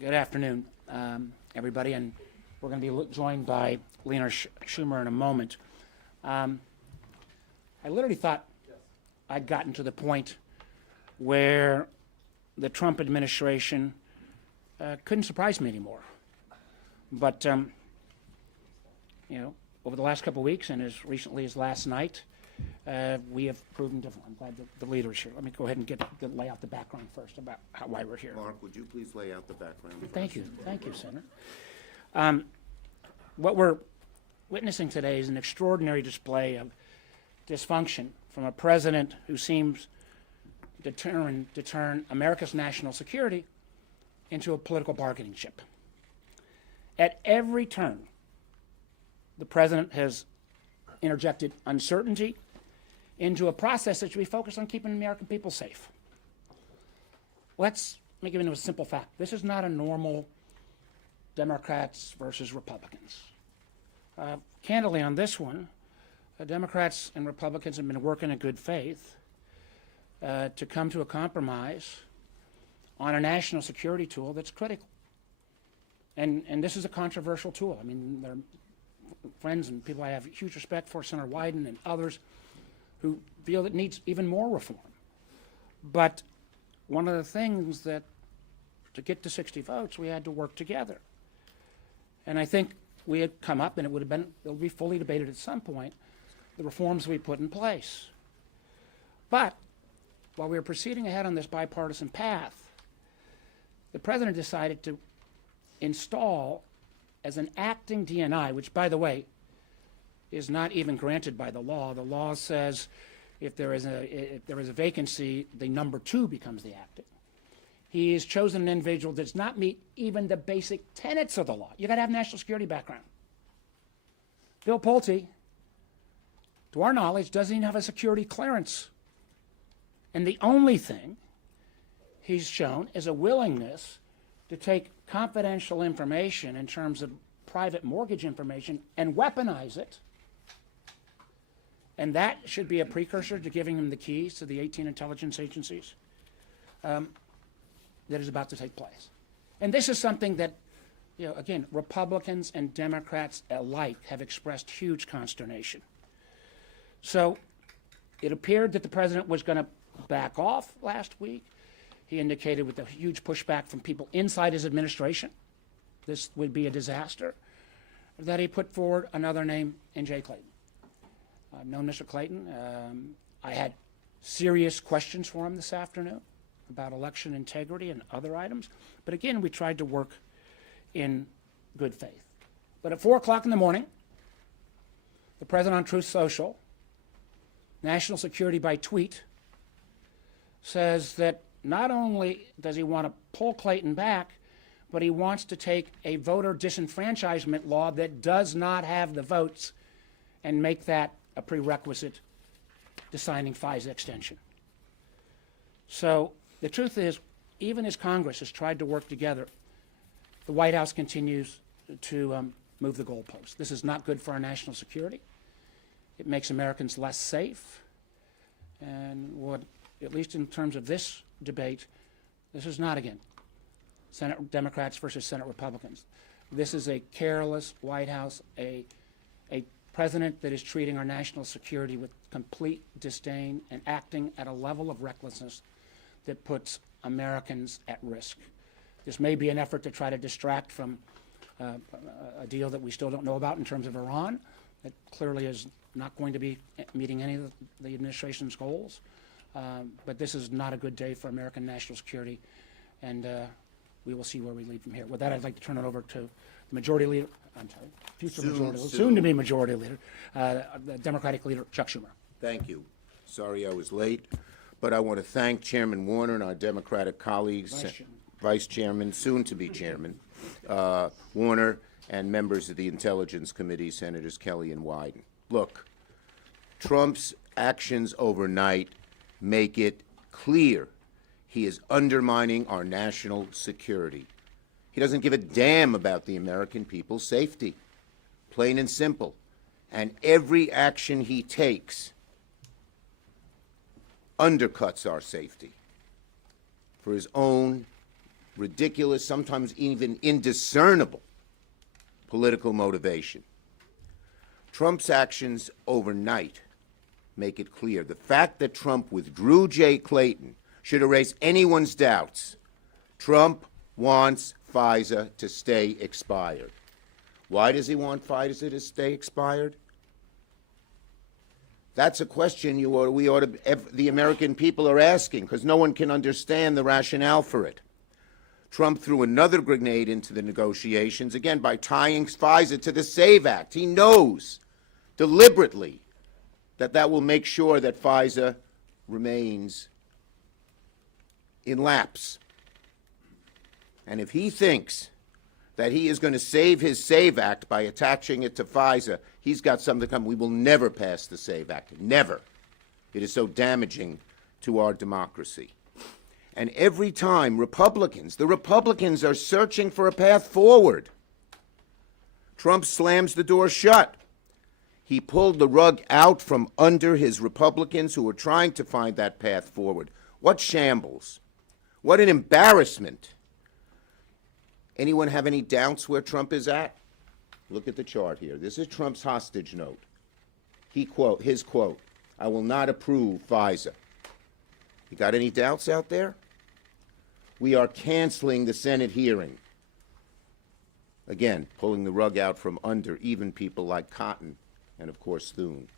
Good afternoon, everybody, and we're going to be joined by Leader Schumer in a moment. I literally thought I'd gotten to the point where the Trump administration couldn't surprise me anymore. But, over the last couple of weeks and as recently as last night, we have proven different. I'm glad the leader is here. Let me go ahead and lay out the background first about why we're here. Mark, would you please lay out the background? Thank you, Senator. What we're witnessing today is an extraordinary display of dysfunction from a president who seems determined to turn America's national security into a political bargaining chip. At every turn, the president has interjected uncertainty into a process that should be focused on keeping the American people safe. Let me give you a simple fact. This is not a normal Democrats versus Republicans. Candidly, on this one, Democrats and Republicans have been working in good faith to come to a compromise on a national security tool that's critical. And this is a controversial tool. I mean, there are friends and people I have huge respect for, Senator Wyden and others, who feel it needs even more reform. But one of the things that, to get to 60 votes, we had to work together. And I think we had come up, and it'll be fully debated at some point, the reforms we put in place. But while we were proceeding ahead on this bipartisan path, the president decided to install as an acting DNI, which, by the way, is not even granted by the law. The law says if there is a vacancy, the number 2 becomes the acting. He has chosen an individual that does not meet even the basic tenets of the law. You got to have national security background. Bill Pulte, to our knowledge, doesn't even have a security clearance. And the only thing he's shown is a willingness to take confidential information in terms of private mortgage information and weaponize it. And that should be a precursor to giving him the keys to the 18 intelligence agencies that is about to take place. And this is something that, again, Republicans and Democrats alike have expressed huge consternation. So it appeared that the president was going to back off last week. He indicated with a huge pushback from people inside his administration, this would be a disaster, that he put forward another name in Jay Clayton. I've known Mr. Clayton. I had serious questions for him this afternoon about election integrity and other items. But again, we tried to work in good faith. But at 4 o'clock in the morning, the president on Truth Social, national security by tweet, says that not only does he want to pull Clayton back, but he wants to take a voter disenfranchisement law that does not have the votes and make that a prerequisite to signing FISA extension. So the truth is, even as Congress has tried to work together, the White House continues to move the goalposts. This is not good for our national security. It makes Americans less safe. And what, at least in terms of this debate, this is not, again, Senate Democrats versus Senate Republicans. This is a careless White House, a president that is treating our national security with complete disdain and acting at a level of recklessness that puts Americans at risk. This may be an effort to try to distract from a deal that we still don't know about in terms of Iran, that clearly is not going to be meeting any of the administration's goals. But this is not a good day for American national security, and we will see where we lead from here. With that, I'd like to turn it over to the Majority Leader, soon-to-be Majority Leader, the Democratic Leader, Chuck Schumer. Thank you. Sorry I was late, but I want to thank Chairman Warner and our Democratic colleagues, Vice Chairman, soon-to-be Chairman, Warner, and members of the Intelligence Committee, Senators Kelly and Wyden. Look, Trump's actions overnight make it clear he is undermining our national security. He doesn't give a damn about the American people's safety, plain and simple. And every action he takes undercuts our safety for his own ridiculous, sometimes even indiscernible political motivation. Trump's actions overnight make it clear. The fact that Trump withdrew Clayton should erase anyone's doubts. Trump wants FISA to stay expired. Why does he want FISA to stay expired? That's a question the American people are asking, because no one can understand the rationale for it. Trump threw another grenade into the negotiations, again, by tying FISA to the SAVE Act. He knows deliberately that will make sure that FISA remains in lapse. And if he thinks that he is going to save his SAVE Act by attaching it to FISA, he's got something coming. We will never pass the SAVE Act. Never. It is so damaging to our democracy. And every time the Republicans are searching for a path forward, Trump slams the door shut. He pulled the rug out from under his Republicans who were trying to find that path forward. What shambles. What an embarrassment. Anyone have any doubts where Trump is at? Look at the chart here. This is Trump's hostage note. His quote, "I will not approve FISA." You got any doubts out there? We are canceling the Senate hearing. Again, pulling the rug out from under even people like Cotton and, of course, Thune.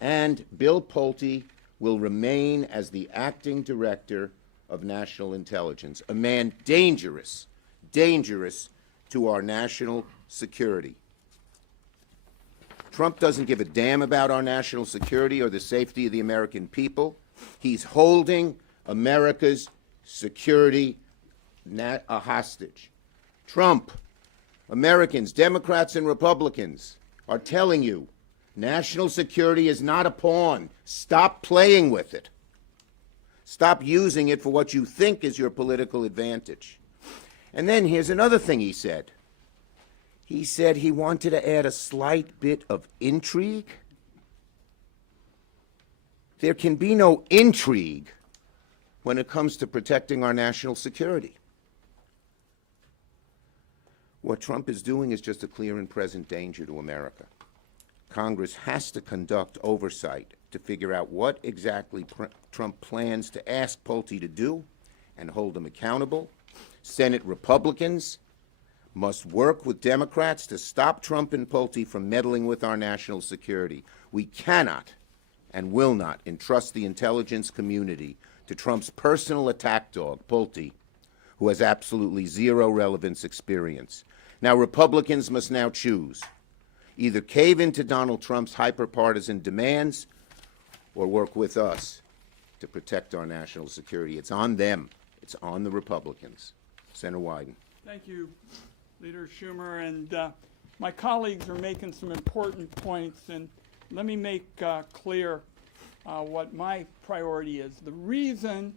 And Bill Pulte will remain as the acting director of national intelligence, a man dangerous to our national security. Trump doesn't give a damn about our national security or the safety of the American people. He's holding America's security a hostage. Trump, Americans, Democrats and Republicans are telling you national security is not a pawn. Stop playing with it. Stop using it for what you think is your political advantage. And then here's another thing he said. He said he wanted to add a slight bit of intrigue. There can be no intrigue when it comes to protecting our national security. What Trump is doing is just a clear and present danger to America. Congress has to conduct oversight to figure out what exactly Trump plans to ask Pulte to do and hold him accountable. Senate Republicans must work with Democrats to stop Trump and Pulte from meddling with our national security. We cannot and will not entrust the intelligence community to Trump's personal attack dog, Pulte, who has absolutely zero relevance experience. Now, Republicans must now choose. Either cave into Donald Trump's hyper-partisan demands or work with us to protect our national security. It's on them. It's on the Republicans. Senator Wyden. Thank you, Leader Schumer. And my colleagues are making some important points. And let me make clear what my priority is. The reason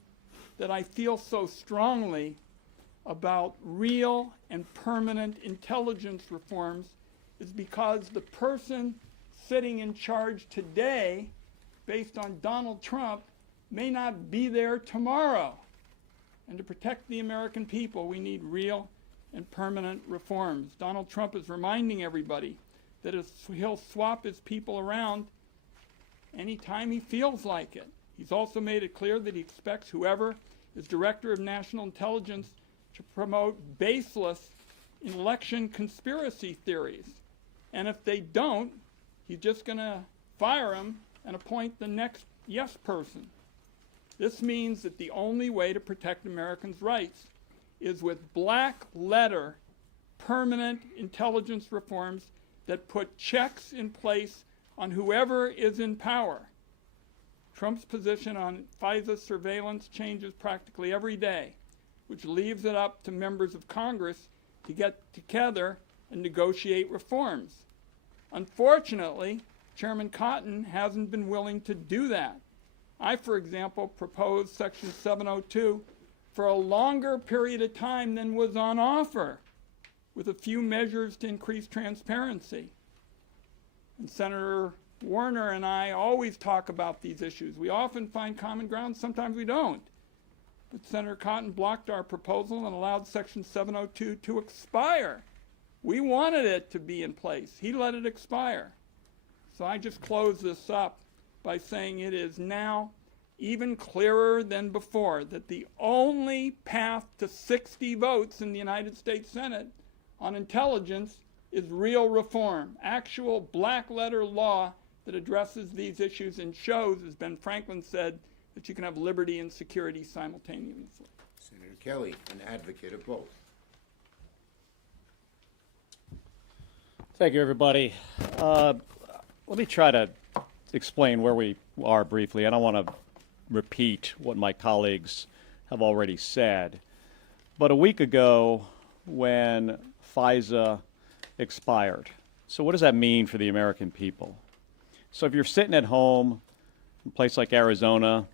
that I feel so strongly about real and permanent intelligence reforms is because the person sitting in charge today, based on Donald Trump, may not be there tomorrow. And to protect the American people, we need real and permanent reforms. Donald Trump is reminding everybody that he'll swap his people around anytime he feels like it. He's also made it clear that he expects whoever is Director of National Intelligence to promote baseless election conspiracy theories. And if they don't, he's just going to fire him and appoint the next yes person. This means that the only way to protect Americans' rights is with black letter permanent intelligence reforms that put checks in place on whoever is in power. Trump's position on FISA surveillance changes practically every day, which leaves it up to members of Congress to get together and negotiate reforms. Unfortunately, Chairman Cotton hasn't been willing to do that. I, for example, proposed Section 702 for a longer period of time than was on offer, with a few measures to increase transparency. And Senator Warner and I always talk about these issues. We often find common ground, sometimes we don't. but Senator Cotton blocked our proposal and allowed Section 702 to expire. We wanted it to be in place. He let it expire. So I just close this up by saying it is now even clearer than before that the only path to 60 votes in the United States Senate on intelligence is real reform, actual black letter law that addresses these issues and shows, as Ben Franklin said, that you can have liberty and security simultaneously. Senator Kelly, an advocate of both. Thank you, everybody. Let me try to explain where we are briefly. I don't want to repeat what my colleagues have already said. But a week ago, when FISA expired, so what does that mean for the American people? So if you're sitting at home in a place like Arizona,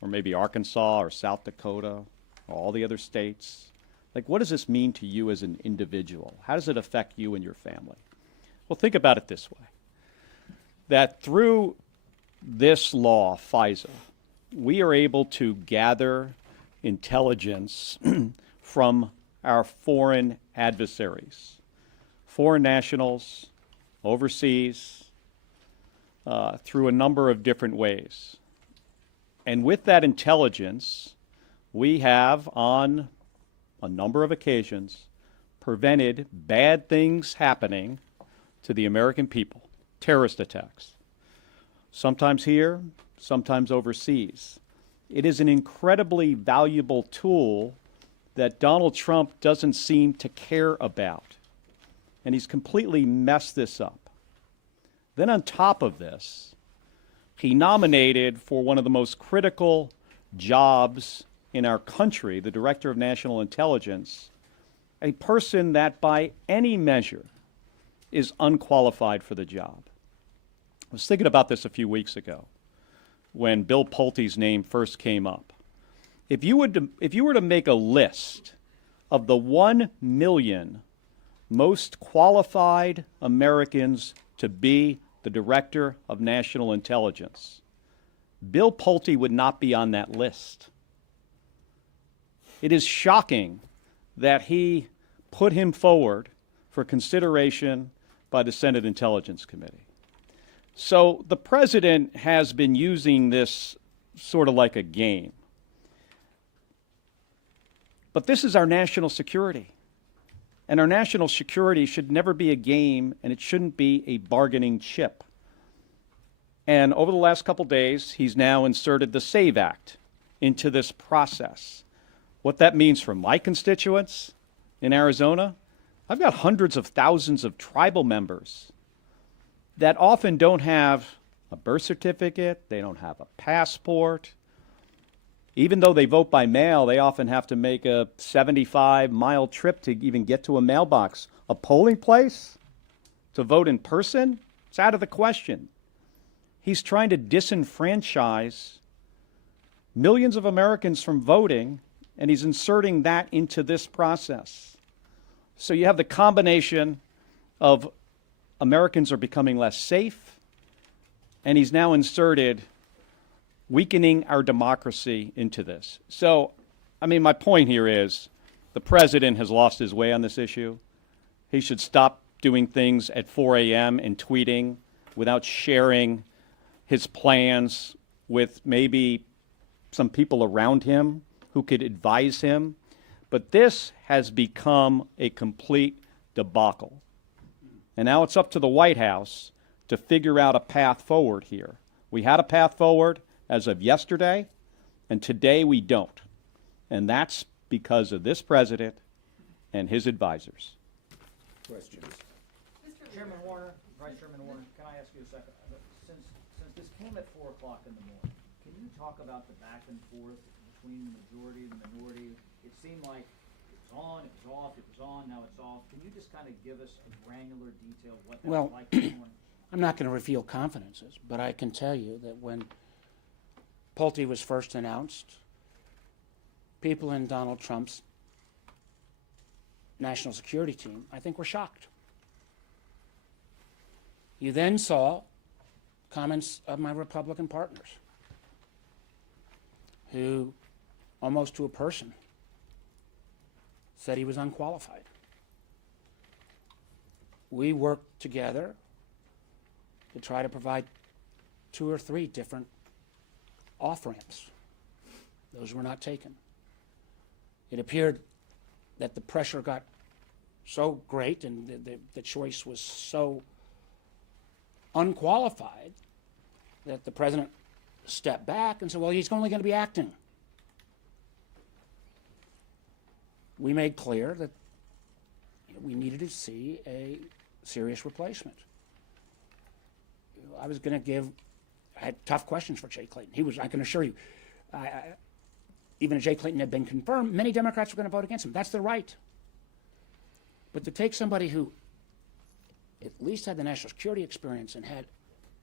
or maybe Arkansas, or South Dakota, or all the other states, like, what does this mean to you as an individual? How does it affect you and your family? Well, think about it this way, that through this law, FISA, we are able to gather intelligence from our foreign adversaries, foreign nationals, overseas, through a number of different ways. And with that intelligence, we have, on a number of occasions, prevented bad things happening to the American people, terrorist attacks, sometimes here, sometimes overseas. It is an incredibly valuable tool that Donald Trump doesn't seem to care about. And he's completely messed this up. Then on top of this, he nominated for one of the most critical jobs in our country, the Director of National Intelligence, a person that by any measure is unqualified for the job. I was thinking about this a few weeks ago when Bill Pulte's name first came up. If you were to make a list of the 1 million most qualified Americans to be the Director of National Intelligence, Bill Pulte would not be on that list. It is shocking that he put him forward for consideration by the Senate Intelligence Committee. So the president has been using this sort of like a game. But this is our national security. And our national security should never be a game, and it shouldn't be a bargaining chip. And over the last couple days, he's now inserted the SAVE Act into this process. What that means for my constituents in Arizona, I've got hundreds of thousands of tribal members that often don't have a birth certificate, they don't have a passport. Even though they vote by mail, they often have to make a 75-mile trip to even get to a mailbox. A polling place to vote in person? It's out of the question. He's trying to disenfranchise millions of Americans from voting, and he's inserting that into this process. So you have the combination of Americans are becoming less safe, and he's now inserted weakening our democracy into this. So, I mean, my point here is the president has lost his way on this issue. He should stop doing things at 4 a.m. and tweeting without sharing his plans with maybe some people around him who could advise him. But this has become a complete debacle. And now it's up to the White House to figure out a path forward here. We had a path forward as of yesterday, and today we don't. And that's because of this president and his advisors. Questions? Chairman Warner, Vice Chairman Warner, can I ask you a second? Since this came at 4 o'clock in the morning, can you talk about the back and forth between the majority and the minority? It seemed like it was on, it was off, it was on, now it's off. Can you just kind of give us a granular detail of what that was like this morning? I'm not going to reveal confidences, but I can tell you that when Pulte was first announced, people in Donald Trump's national security team, I think, were shocked. You then saw comments of my Republican partners who almost to a person, said he was unqualified. We worked together to try to provide 2 or 3 different off-ramps. Those were not taken. It appeared that the pressure got so great and the choice was so unqualified that the president stepped back and said, well, he's only going to be acting. We made clear that we needed to see a serious replacement. I had tough questions for Jay Clayton. I can assure you, even if Jay Clayton had been confirmed, many Democrats were going to vote against him. That's their right. But to take somebody who at least had the national security experience and had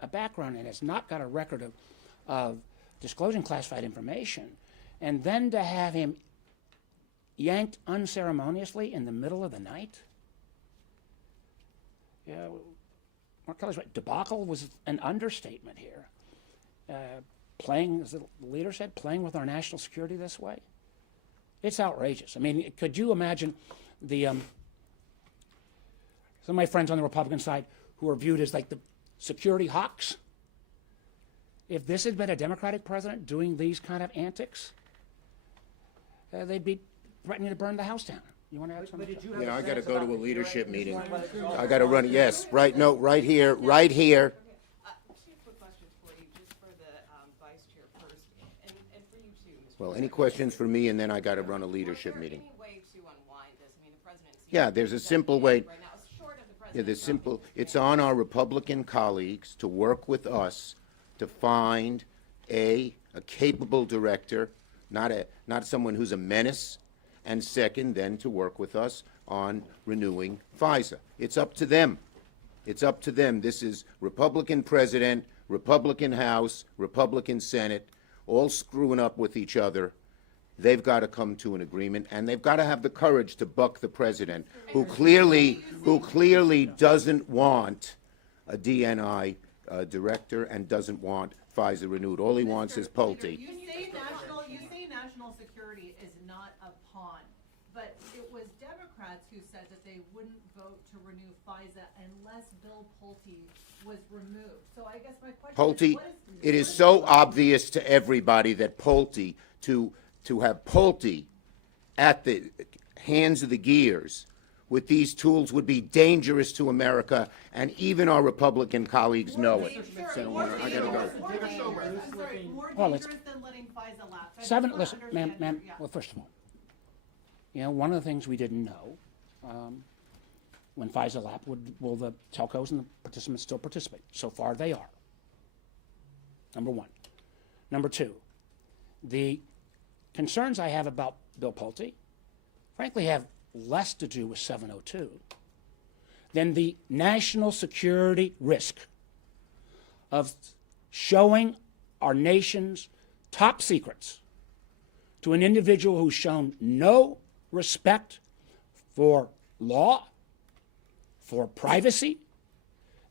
a background and has not got a record of disclosing classified information, and then to have him yanked unceremoniously in the middle of the night? Yeah, Mark Kelly's right. Debacle was an understatement here. Playing, as the leader said, playing with our national security this way? It's outrageous. I mean, could you imagine some of my friends on the Republican side who are viewed as like the security hawks? If this had been a Democratic president doing these kind of antics, they'd be threatening to burn the house down. You want to add something? Yeah, I got to go to a leadership meeting. I got to run. Yes, right. No, right here, right here. Two quick questions for you, just for the vice chair first, and for you too, Mr. Well, any questions for me, and then I got to run a leadership meeting. Any way to unwind this? I mean, the president. Yeah, there's a simple way. Right now, it's short of the president. Yeah, there's simple. It's on our Republican colleagues to work with us to find a capable director, not someone who's a menace, and second, then to work with us on renewing FISA. It's up to them. It's up to them. This is Republican president, Republican House, Republican Senate, all screwing up with each other. They've got to come to an agreement, and they've got to have the courage to buck the president, who clearly doesn't want a DNI director and doesn't want FISA renewed. All he wants is Pulte. You say national security is not a pawn, but it was Democrats who said that they wouldn't vote to renew FISA unless Bill Pulte was removed. So I guess my question Pulte, it is so obvious to everybody that Pulte, to have Pulte at the hands of the gears with these tools would be dangerous to America, and even our Republican colleagues know it. Senator, I gotta go. More dangerous than letting FISA lapse. I just Seven, wanna listen, ma'am, understand that, yeah. well, first of all, one of the things we didn't know, when FISA lapsed, will the telcos and the participants still participate? So far, they are. Number one. Number two, the concerns I have about Bill Pulte, frankly, have less to do with 702 than the national security risk of showing our nation's top secrets to an individual who's shown no respect for law, for privacy.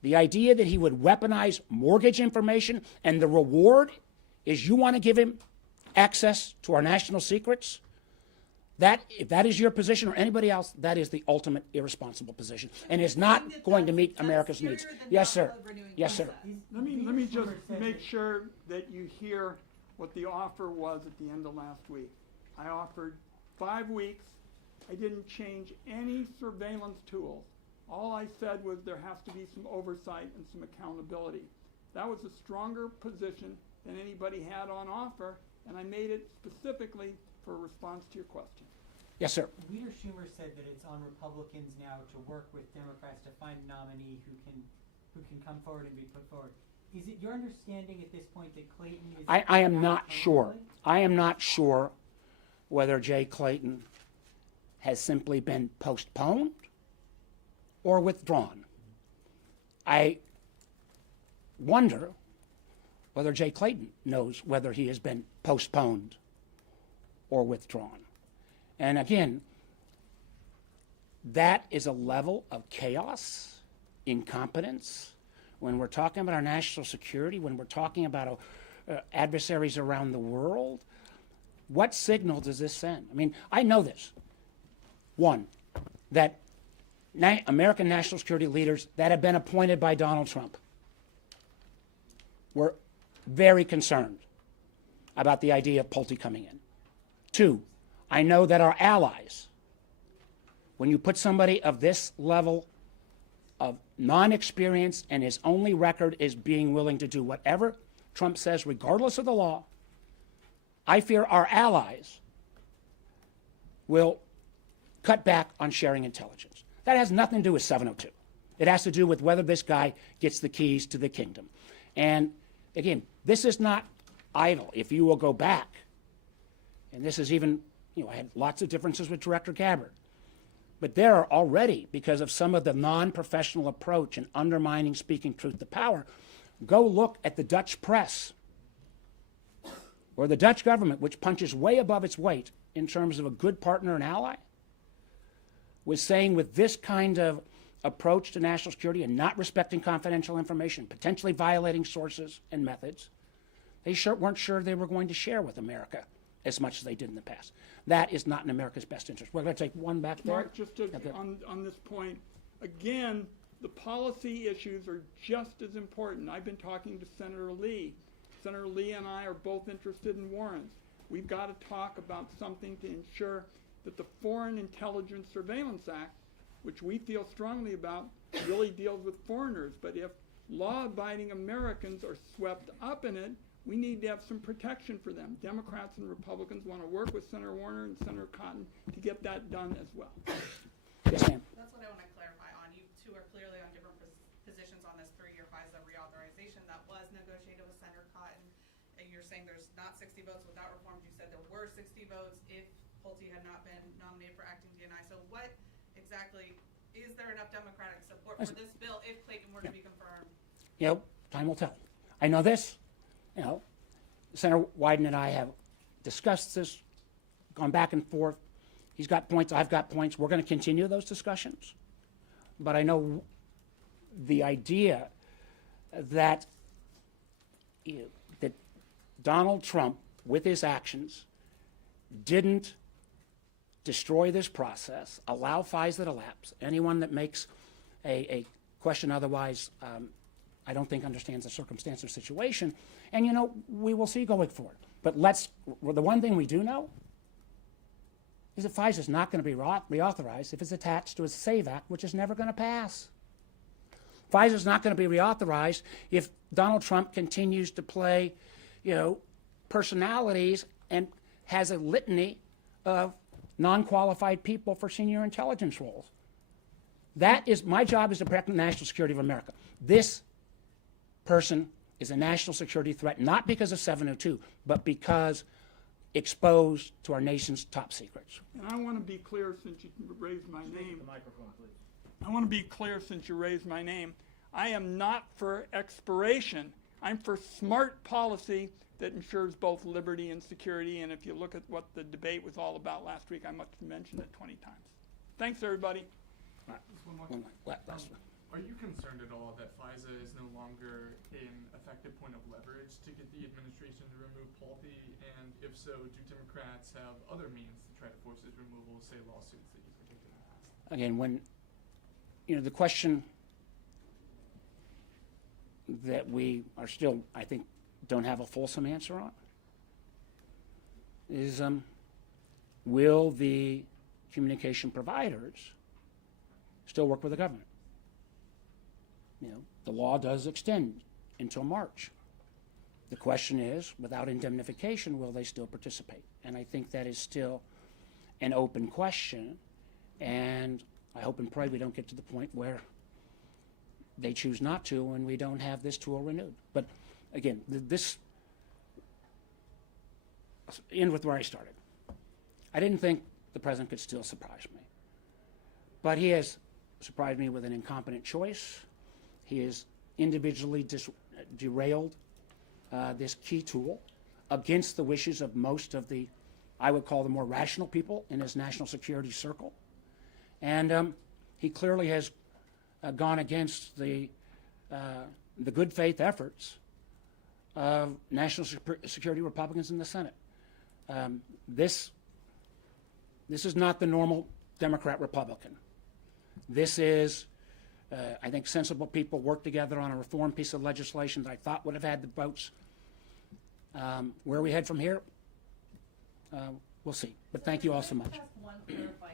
The idea that he would weaponize mortgage information and the reward is you want to give him access to our national secrets? If that is your position or anybody else, that is the ultimate irresponsible position and is not going to meet America's needs. Yes, sir. Yes, sir. Let me just make sure that you hear what the offer was at the end of last week. I offered 5 weeks. I didn't change any surveillance tools. All I said was there has to be some oversight and some accountability. That was a stronger position than anybody had on offer, and I made it specifically for a response to your question. Yes, sir. Leader Schumer said that it's on Republicans now to work with Democrats to find a nominee who can come forward and be put forward. Is it your understanding at this point that Clayton is... I am not sure. I am not sure whether Jay Clayton has simply been postponed or withdrawn. I wonder whether Jay Clayton knows whether he has been postponed or withdrawn. And again, that is a level of chaos, incompetence. When we're talking about our national security, when we're talking about adversaries around the world, What signal does this send? I mean, I know this. One, that American national security leaders that have been appointed by Donald Trump were very concerned about the idea of Pulte coming in. Two, I know that our allies, when you put somebody of this level of non-experience and his only record is being willing to do whatever Trump says, regardless of the law, I fear our allies will cut back on sharing intelligence. That has nothing to do with 702. It has to do with whether this guy gets the keys to the kingdom. And again, this is not idle. If you will go back, and this is even, I had lots of differences with Director Gabbard, but there are already, because of some of the non-professional approach and undermining speaking truth to power, go look at the Dutch press or the Dutch government, which punches way above its weight in terms of a good partner and ally, was saying with this kind of approach to national security and not respecting confidential information, potentially violating sources and methods, they weren't sure they were going to share with America as much as they did in the past. That is not in America's best interest. We're going to take one back there. Mark, just on this point, again, the policy issues are just as important. I've been talking to Senator Lee. Senator Lee and I are both interested in warrants. We've got to talk about something to ensure that the Foreign Intelligence Surveillance Act, which we feel strongly about, really deals with foreigners. But if law-abiding Americans are swept up in it, we need to have some protection for them. Democrats and Republicans want to work with Senator Warner and Senator Cotton to get that done as well. Yes, ma'am. That's what I want to clarify on. You two are clearly on different positions on this 3-year FISA reauthorization that was negotiated with Senator Cotton. And you're saying there's not 60 votes without reforms. You said there were 60 votes if Pulte had not been nominated for acting DNI. So what exactly, is there enough Democratic support for this bill if Clayton were to be confirmed? Time will tell. I know this. Senator Wyden and I have discussed this, gone back and forth. He's got points, I've got points. We're going to continue those discussions. But I know the idea that, that Donald Trump, with his actions, didn't destroy this process, allow FISA to lapse. Anyone that makes a question otherwise, I don't think understands the circumstance or situation. And, we will see going forward. But the one thing we do know is that FISA is not going to be reauthorized if it's attached to a SAVE Act, which is never going to pass. FISA is not going to be reauthorized if Donald Trump continues to play, personalities and has a litany of non-qualified people for senior intelligence roles. My job is to protect the national security of America. This person is a national security threat, not because of 702, but because exposed to our nation's top secrets. And I want to be clear since you raised my name. The microphone, please. I want to be clear since you raised my name. I am not for expiration. I'm for smart policy that ensures both liberty and security. And if you look at what the debate was all about last week, I must have mentioned it 20 times. Thanks, everybody. Last one. Are you concerned at all that FISA is no longer an effective point of leverage to get the administration to remove Pulte? And if so, do Democrats have other means to try to force his removal, say lawsuits that you've predicted in the past? Again, when, the question that we are still, I think, don't have a fulsome answer on is, will the communication providers still work with the government? The law does extend until March. The question is, without indemnification, will they still participate? And I think that is still an open question, and I hope and pray we don't get to the point where they choose not to and we don't have this tool renewed. But again, this end with where I started. I didn't think the president could still surprise me, but he has surprised me with an incompetent choice. He has individually derailed this key tool against the wishes of most of the, I would call the more rational people in his national security circle. And he clearly has gone against the good faith efforts of national security Republicans in the Senate. This is not the normal Democrat-Republican. This is, I think, sensible people work together on a reform piece of legislation that I thought would have had the votes. Where we head from here, we'll see. But thank you all so much. Just one clarifying